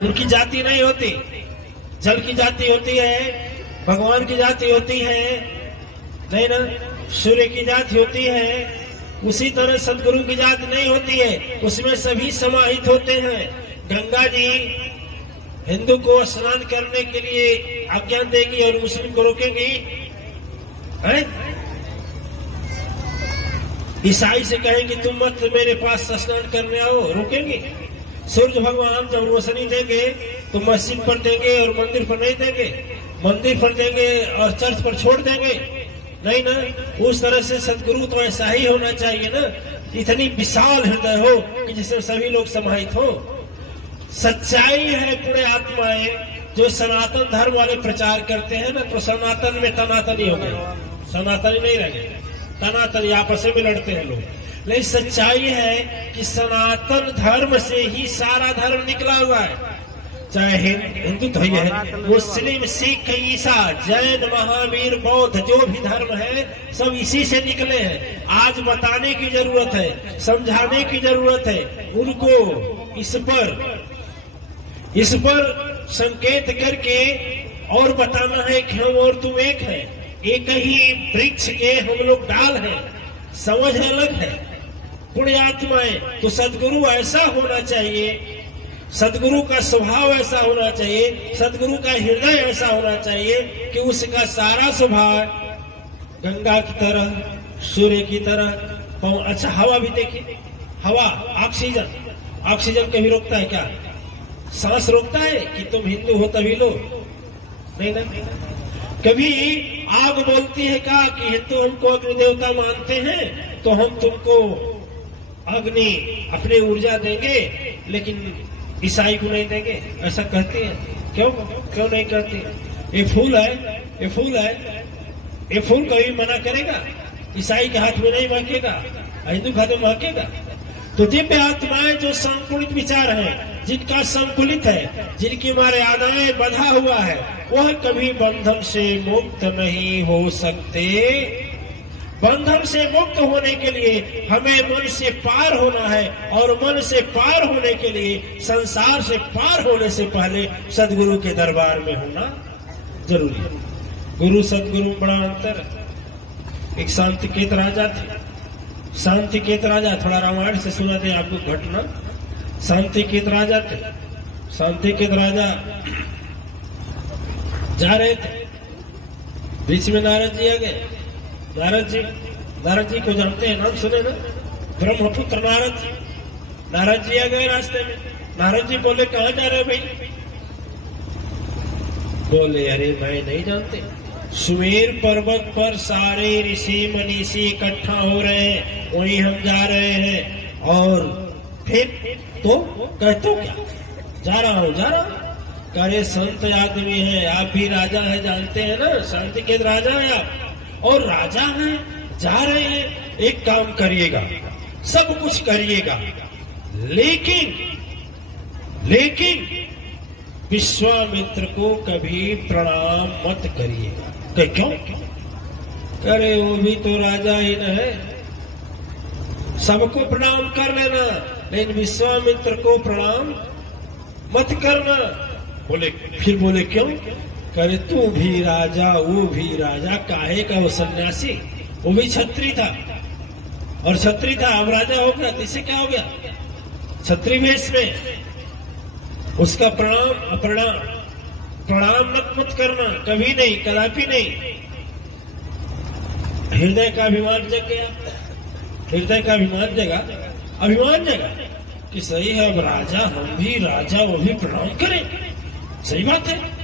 उनकी जाति नहीं होती, जल की जाति होती है, भगवान की जाति होती है, नहीं ना, सूर्य की जाति होती है। उसी तरह सदगुरु की जाति नहीं होती है, उसमें सभी समाहित होते हैं। गंगा जी हिंदू को स्नान करने के लिए आज्ञा देगी और मुस्लिम को रोकेंगी? ईसाई से कहेंगे तुम मत मेरे पास स्नान करने आओ, रोकेंगे? सूर्य भगवान जब रोशनी देंगे तो मस्जिद पर देंगे और मंदिर पर नहीं देंगे, मंदिर पर देंगे और चर्च पर छोड़ देंगे? नहीं ना। उस तरह से सदगुरु तो ऐसा ही होना चाहिए ना, इतनी विशाल हृदय हो कि जिसमें सभी लोग समाहित हो। सच्चाई है पुण्य आत्माएं जो सनातन धर्म वाले प्रचार करते हैं ना, तो सनातन में तनातनी हो गए, सनातनी नहीं रह गए, तनातनी आपस में लड़ते हैं लोग। लेकिन सच्चाई है कि सनातन धर्म से ही सारा धर्म निकला हुआ है, चाहे हिंदू तो ही है, मुस्लिम, सिख, ईसा, जैन, महावीर, बौद्ध, जो भी धर्म है सब इसी से निकले हैं। आज बताने की जरूरत है, समझाने की जरूरत है उनको, इस पर संकेत करके और बताना है कि हम और तुम एक हैं, एक ही वृक्ष के हम लोग डाल हैं, समझ अलग है। पुण्य आत्माएं तो सदगुरु ऐसा होना चाहिए, सदगुरु का स्वभाव ऐसा होना चाहिए, सदगुरु का हृदय ऐसा होना चाहिए कि उसका सारा स्वभाव गंगा की तरह, सूर्य की तरह। अच्छा, हवा भी देखिए, हवा, ऑक्सीजन कभी रोकता है क्या? सांस रोकता है कि तुम हिंदू हो तभी लो? नहीं ना। कभी आग बोलती है क्या कि हिंदू हमको अग्नि देवता मानते हैं तो हम तुमको अग्नि अपनी ऊर्जा देंगे, लेकिन ईसाई को नहीं देंगे? ऐसा कहती है? क्यों नहीं कहती? ये फूल है, ये फूल है, ये फूल कभी मना करेगा? ईसाई के हाथ में नहीं महकेगा, हिंदू के हाथ में महकेगा। तो दिव्य आत्माएं जो संकुलित विचार है, जिनका संकुलित है, जिनकी मर्यादाएं बंधा हुआ है, वह कभी बंधन से मुक्त नहीं हो सकते। बंधन से मुक्त होने के लिए हमें मन से पार होना है, और मन से पार होने के लिए, संसार से पार होने से पहले सदगुरु के दरबार में होना जरूरी है। गुरु सदगुरु बड़ा अंतर है। एक शांतिकेत राजा थे, शांतिकेत राजा, थोड़ा रामायण से सुना दे आपको घटना। शांतिकेत राजा थे, शांतिकेत राजा जा रहे थे, बीच में नारद जी आ गए। नारद जी को जानते हैं, नाम सुने ना, ब्रह्मपुत्र नारद जी। नारद जी आ गए रास्ते में। नारद जी बोले कहाँ जा रहे भाई? बोले अरे मैं नहीं जानते, सुमेर पर्वत पर सारे ऋषि मनीषी इकट्ठा हो रहे हैं, वहीं हम जा रहे हैं। और फिर तो कहते हो क्या? जा रहा हूँ। करे संत आदमी है, आप भी राजा है, जानते हैं ना, शांति के राजा है आप, और राजा हैं, जा रहे हैं। एक काम करिएगा, सब कुछ करिएगा, लेकिन विश्वामित्र को कभी प्रणाम मत करिएगा। क्यों? करे वो भी तो राजा ही न है, सबको प्रणाम कर लेना, लेकिन विश्वामित्र को प्रणाम मत करना। फिर बोले क्यों? करे तू भी राजा, वो भी राजा, काहे का? वो सन्यासी, वो भी छत्री था, और छत्री था, अब राजा हो गया, इससे क्या हो गया? छत्री वेश में उसका प्रणाम मत करना, कभी नहीं, कदापि नहीं। हृदय का अभिमान जग गया, हृदय का अभिमान जगा कि सही है, अब राजा, हम भी राजा, वो भी प्रणाम करें, सही बात है।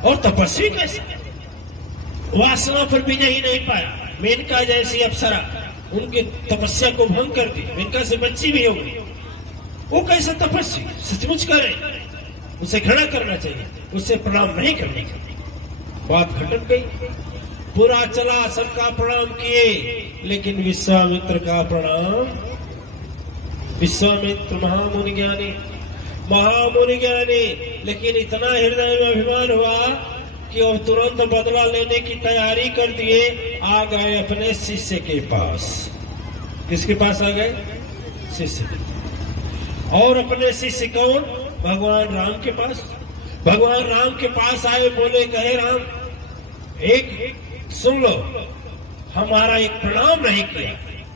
और तपस्वी कैसे? वासना पर विजय ही नहीं पाया। मेनका जैसी अप्सरा उनके तपस्या को भंग कर दी, मेनका से बच्ची भी होगी, वो कैसे तपस्वी? सचमुच करे, उसे खड़ा करना चाहिए, उससे प्रणाम नहीं करने चाहिए। बात घटक गई, पूरा चला, सबका प्रणाम किए, लेकिन विश्वामित्र का प्रणाम, विश्वामित्र महामुनि ज्ञानी, लेकिन इतना हृदय में अभिमान हुआ कि वो तुरंत बदला लेने की तैयारी कर दिए। आ गए अपने शिष्य के पास। किसके पास आ गए? शिष्य। और अपने शिष्य कौन? भगवान राम के पास। भगवान राम के पास आए, बोले कहे राम एक सुन लो, हमारा एक प्रणाम नहीं किया।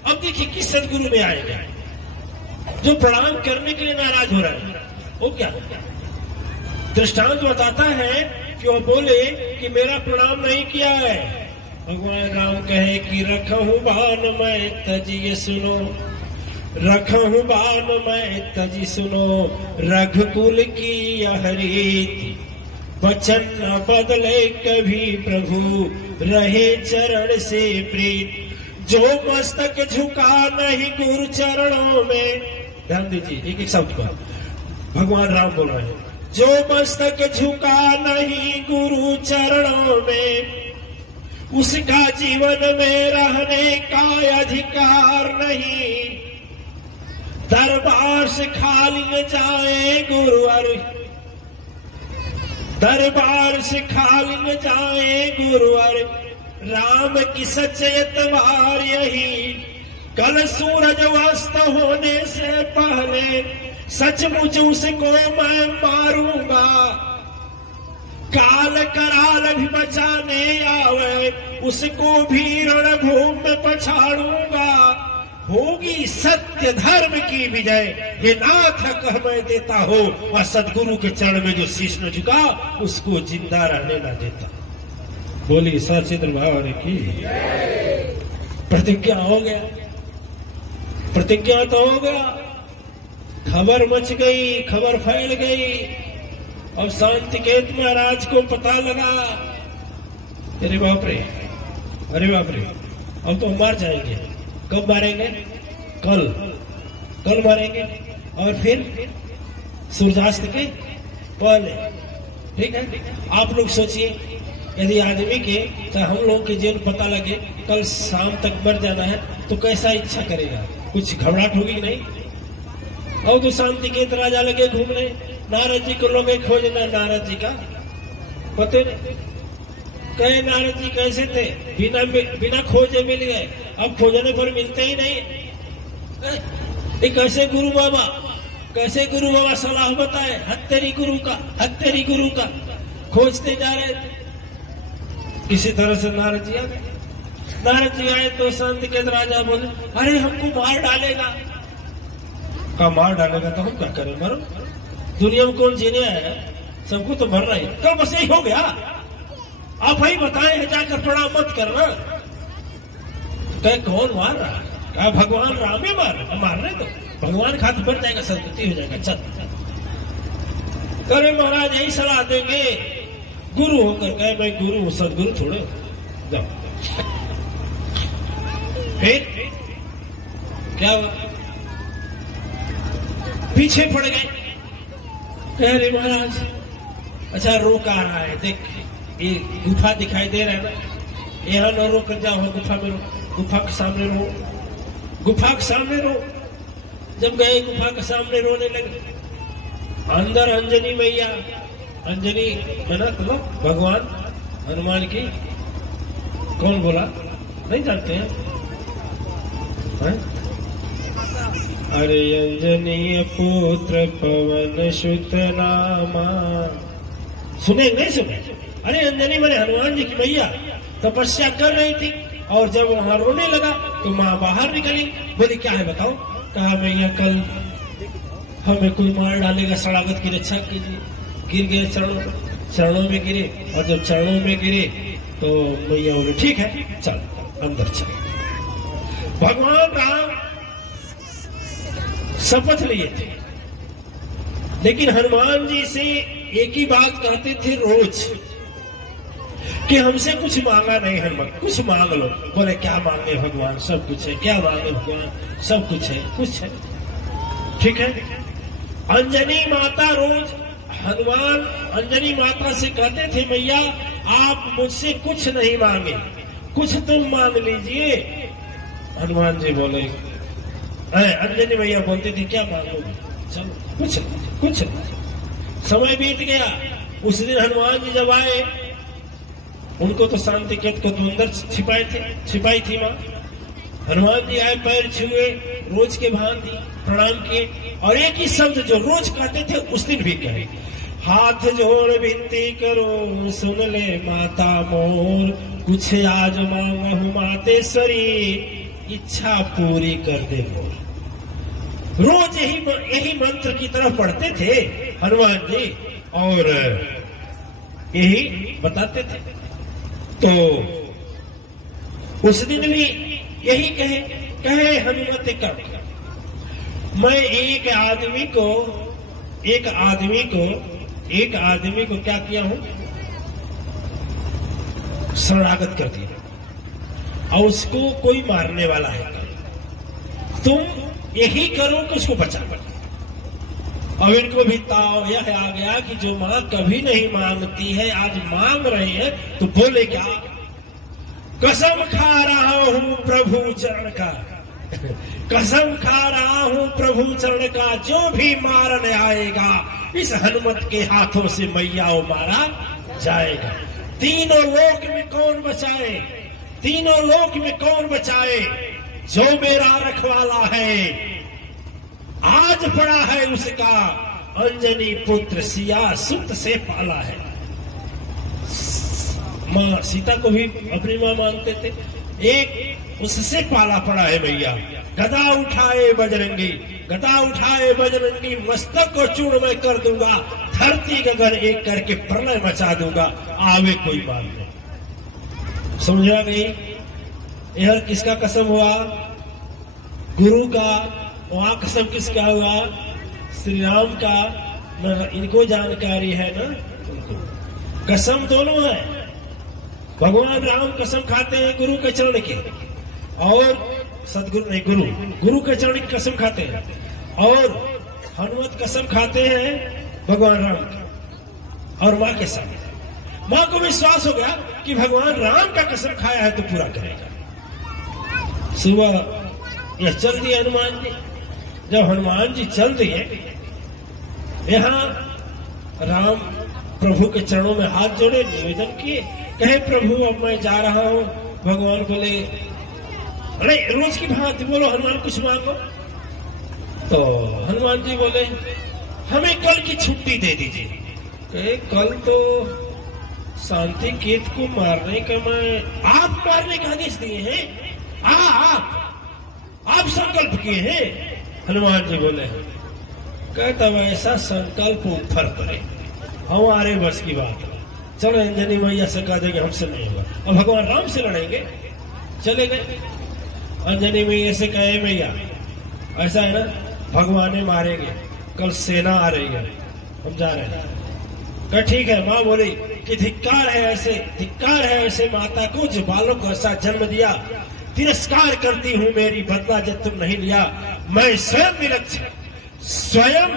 अब देखिए किस सदगुरु में आएगा जो प्रणाम करने के लिए नाराज हो रहा है, वो क्या दृष्टांत बताता है कि वो बोले कि मेरा प्रणाम नहीं किया है। भगवान राम कहे कि रखहूं बान मैं तजी सुनो, रखहूं बान मैं तजी सुनो, रघुकुल की यह रीत, वचन न बदले कभी प्रभु, रहे चरण से प्रीत, जो मस्तक झुका नहीं गुरु चरणों में। ध्यान दीजिए एक एक शब्द पर, भगवान राम बोल रहे हैं, जो मस्तक झुका नहीं गुरु चरणों में, उसका जीवन में रहने का अधिकार नहीं, दरबार से खाली न जाए गुरुवर, दरबार से खाली न जाए गुरुवर, राम की सच एतबार यही, कल सूरज अस्त होने से पहले सचमुच उसको मैं मारूंगा, काल कराल भी बचाने आवे, उसको भी रणभूमि में पछाड़ूंगा, होगी सत्य धर्म की विजय, ये नाथ कह मैं देता हो, और सदगुरु के चरण में जो शीश न झुका उसको जिंदा रहने न देता। बोली सचिद्र भाव की प्रतिज्ञा हो गया, प्रतिज्ञा तो हो गया, खबर मच गई, खबर फैल गई। और शांतिकेत महाराज को पता लगा, अरे बाप रे, अरे बाप रे, अब तो मार जाएंगे। कब मारेंगे? कल, कल मारेंगे, और फिर सूर्यास्त के पहले। ठीक है, आप लोग सोचिए, यदि आदमी के चाहे हम लोग के जेल पता लगे कल शाम तक मर जाना है तो कैसा इच्छा करेगा? कुछ घबराहट होगी नहीं? और तो शांतिकेत राजा लगे घूमने, नारद जी को लोग खोजना, नारद जी का पते नहीं। कहे नारद जी कैसे थे? बिना खोजे मिल गए, अब खोजने पर मिलते ही नहीं। कैसे गुरु बाबा, कैसे गुरु बाबा सलाह बताए, हत्तेरी गुरु का, हत्तेरी गुरु का खोजते जा रहे थे। इसी तरह से नारद जी आ गए। नारद जी आए तो शांतिकेत राजा बोले, अरे हमको मार डालेगा। का मार डालेगा तो हम क्या करें? मरो, दुनिया में कौन जीने आया है? सबको तो मरना ही। तो बस यही हो गया, आप ही बताए, जाकर प्रणाम मत करना। कहे कौन मार रहा है? कहा भगवान राम ही मार रहे, तो भगवान खाते बढ़ जाएगा, सदगति हो जाएगा। चल करे महाराज यही सलाह देंगे गुरु होकर। कहे मैं गुरु हूं, सदगुरु थोड़े। जाओ। फिर क्या हुआ? पीछे पड़ गए। कह रहे महाराज, अच्छा रोक आ रहा है, देख ये गुफा दिखाई दे रहा है ना, यहाँ न रोक जाओ, गुफा में रो, गुफा के सामने रो, गुफा के सामने रो। जब गए गुफा के सामने रोने लगे, अंदर अंजनी मैया, अंजनी मैना तो भगवान हनुमान की, कौन बोला नहीं जानते हैं? अरे अंजनी पुत्र पवन सुत नामा, सुने नहीं सुने? अरे अंजनी मैंने हनुमान जी की मैया तपस्या कर रही थी, और जब वहां रोने लगा तो माँ बाहर निकली। बोली क्या है बताओ? कहा मैया कल हमें कोई मार डालेगा, शरणागत की रक्षा कीजिए। गिर गए चरणों में गिरे, और जब चरणों में गिरे तो मैया बोले ठीक है चल अंदर चल। भगवान राम शपथ लिए थे, लेकिन हनुमान जी से एक ही बात कहते थे रोज कि हमसे कुछ मांगा नहीं हनुमान, कुछ मांग लो। बोले क्या मांगे भगवान? सब कुछ है। क्या मांगे भगवान? सब कुछ है, कुछ है। ठीक है। अंजनी माता रोज हनुमान अंजनी माता से कहते थे मैया आप मुझसे कुछ नहीं मांगे, कुछ तुम मांग लीजिए। हनुमान जी बोले, अंजनी मैया बोलती थी क्या मांगोगे? चलो कुछ कुछ। समय बीत गया। उस दिन हनुमान जी जब आए, उनको तो शांतिकेत को तो अंदर छिपाई थी माँ। हनुमान जी आए, पैर छुए, रोज के भांति प्रणाम किए और एक ही शब्द जो रोज कहते थे उस दिन भी कहे, हाथ जोड़ विनती करो सुन ले माता मोर, कुछ आज मांगहु मातेश्वरी, इच्छा पूरी कर दे मोर। रोज यही मंत्र की तरफ पढ़ते थे हनुमान जी और यही बताते थे। तो उस दिन भी यही कहे हनुमत कर, मैं एक आदमी को क्या किया हूं, शरणागत कर दिया और उसको कोई मारने वाला है, तुम यही करो कि उसको बचा पाए। अब इनको भी ताव यह आ गया कि जो मां कभी नहीं मांगती है आज मांग रहे हैं, तो बोले क्या, कसम खा रहा हूं प्रभु चरण का, कसम खा रहा हूं प्रभु चरण का, जो भी मारने आएगा इस हनुमत के हाथों से मैया वो मारा जाएगा। तीनों लोक में कौन बचाए, तीनों लोक में कौन बचाए, जो मेरा रखवाला है, आज पड़ा है उसका, अंजनी पुत्र सिया सुत से पाला है। मां सीता को भी अपनी मां मानते थे, एक उससे पाला पड़ा है मैया। गदा उठाए बजरंगी, गदा उठाए बजरंगी, मस्तक को चूर्ण मैं कर दूंगा, धरती गगन एक करके प्रलय मचा दूंगा, आवे कोई बात नहीं। समझा गई? यह किसका कसम हुआ? गुरु का। वहां कसम किसका हुआ? श्री राम का। न इनको जानकारी है ना, कसम दोनों है। भगवान राम कसम खाते हैं गुरु के चरण की, और सदगुरु नहीं, गुरु के चरण की कसम खाते हैं, और हनुमत कसम खाते हैं भगवान राम की और मां के साथ। मां को विश्वास हो गया कि भगवान राम का कसम खाया है तो पूरा करेगा। सुबह यह चल दिए हनुमान जी। जब हनुमान जी चल दिए, यहां राम प्रभु के चरणों में हाथ जोड़े, निवेदन किए, कहे प्रभु अब मैं जा रहा हूं। भगवान बोले, अरे रोज की भांति बोलो हनुमान कुछ मांगो। तो हनुमान जी बोले, हमें कल की छुट्टी दे दीजिए। कहे कल तो शांति केत को मारने का आप मारने का आदेश दिए हैं, आप संकल्प किए हैं। हनुमान जी बोले, कहता ऐसा संकल्प ऊपर करे, हमारे बस की बात है, चलो अंजनी मैया से कह देंगे हमसे नहीं होगा, और भगवान राम से लड़ेंगे। चले गए। अंजनी मैया से कहे, मैया ऐसा है ना, भगवान मारेंगे, कल सेना आ रही है, हम जा रहे हैं। कहा ठीक है। माँ बोली कि धिक्कार है ऐसे माता को जो बालक को ऐसा जन्म दिया। तिरस्कार करती हूँ मेरी बदला जब तुम नहीं लिया। मैं स्वयं विलक्षण, स्वयं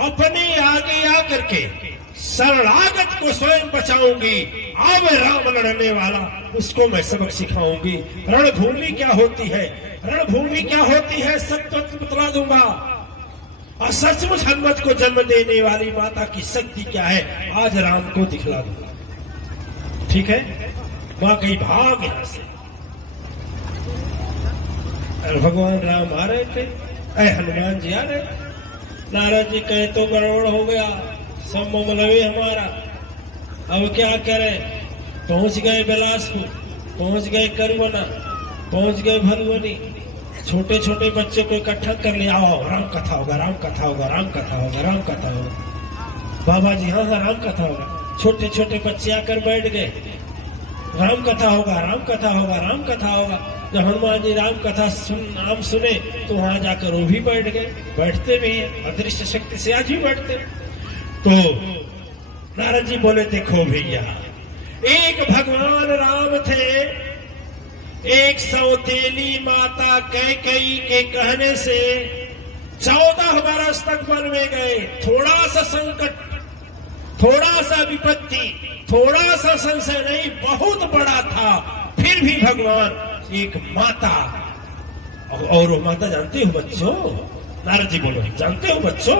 अपने आगे आकर के शरणागत को स्वयं बचाऊंगी। अब राम लड़ने वाला, उसको मैं सबक सिखाऊंगी। रणभूमि क्या होती है, रणभूमि क्या होती है, सब तो बतला दूंगा। और सचमुच हनुमत को जन्म देने वाली माता की शक्ति क्या है, आज राम को दिखला दूंगा। ठीक है। मां कहीं भाग यहां से। भगवान राम आ रहे थे, हनुमान जी आ रहे। नारद जी कहे तो गड़बड़ हो गया, सब ममलवी हमारा, अब क्या करें। पहुंच गए बिलासपुर, पहुंच गए करुवना, पहुंच गए भरुवनी। छोटे छोटे बच्चों को इकट्ठा कर लिया, आओ राम कथा होगा, राम कथा होगा, राम कथा होगा, राम कथा होगा। बाबा जी हाँ हाँ राम कथा होगा। छोटे छोटे बच्चे आकर बैठ गए, राम कथा होगा, राम कथा होगा, राम कथा होगा। जब हनुमान जी राम कथा नाम सुने तो वहां जाकर वो भी बैठ गए। बैठते भी हैं, अदृश्य शक्ति से आज भी बैठते। तो नारद जी बोले, देखो भैया, एक भगवान राम थे, एक सौतेली माता कैकेयी के कहने से 14 बरस तक वन में गए। थोड़ा सा संकट, थोड़ा सा विपत्ति, थोड़ा सा संशय नहीं, बहुत बड़ा था। फिर भी भगवान एक माता, और वो माता जानते हो बच्चों, नारद जी बोलो जानते हो बच्चों,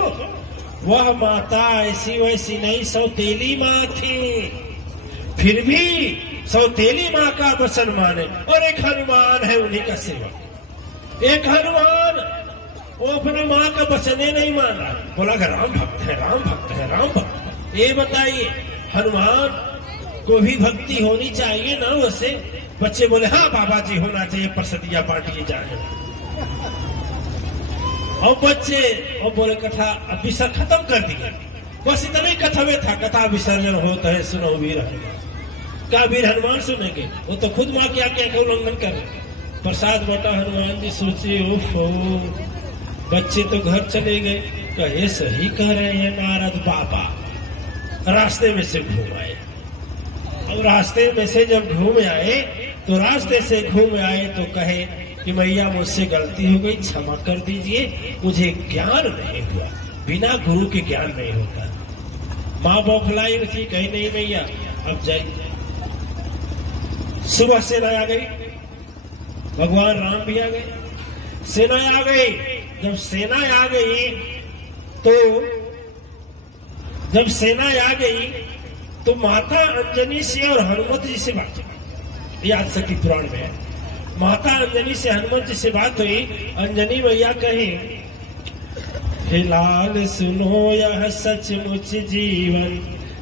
वह माता ऐसी वैसी नहीं, सौतेली माँ थी। फिर भी सौतेली माँ का वचन माने, और एक हनुमान है उन्हीं का सेवक। एक हनुमान वो अपने माँ का वचने नहीं मान रहा, बोला कि राम भक्त है, राम भक्त है, राम भक्त। ये बताइए हनुमान को भी भक्ति होनी चाहिए ना वैसे? बच्चे बोले हाँ बाबा जी होना चाहिए, प्रसादियां बांटिए जाए। और बच्चे और बोले कथा अब विसर्जन खत्म कर दिया, बस इतना ही कथा में था, कथा विसर्जन होता है सुनो वीर हनुमान। क्या वीर हनुमान सुनेंगे? वो तो खुद माँ की आज्ञा का उल्लंघन कर रहे। प्रसाद बांटा, हनुमान जी सोचे ओफो, बच्चे तो घर चले गए। कहे सही कह रहे हैं नारद बाबा। रास्ते में से घूम आए, और रास्ते में से जब घूम आए तो रास्ते से घूम आए तो कहे कि मैया मुझसे गलती हो गई, क्षमा कर दीजिए, मुझे ज्ञान नहीं हुआ, बिना गुरु के ज्ञान नहीं होता। माँ बौखलाई थी, कही नहीं मैया अब जाइए। सुबह सेना आ गई, भगवान राम भी आ गए, सेना आ गई। जब सेना आ गई तो माता अंजनी से और हनुमत जी से बात, याद शक्ति पुराण में है, माता अंजनी से हनुमत जी से बात हुई। अंजनी मैया कहे हे लाल सुनो यह सचमुच जीवन,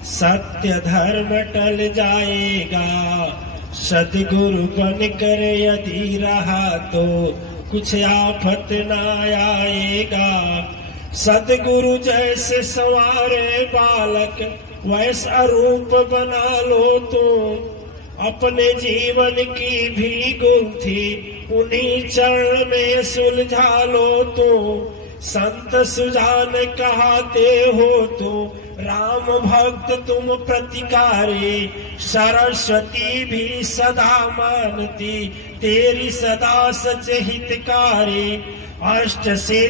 सत्य धर्म टल जाएगा, सदगुरु बन कर यदि रहा तो कुछ आफत ना आएगा। सदगुरु जैसे संवारे बालक, वैसा रूप बना लो तुम, अपने जीवन की भी गुत्थी उन्हीं चरण में सुलझा लो तुम। संत सुजान कहते हो तो राम भक्त तुम प्रतिकारी, सरस्वती भी सदा मानती तेरी सदा सच हितकारी। अष्ट से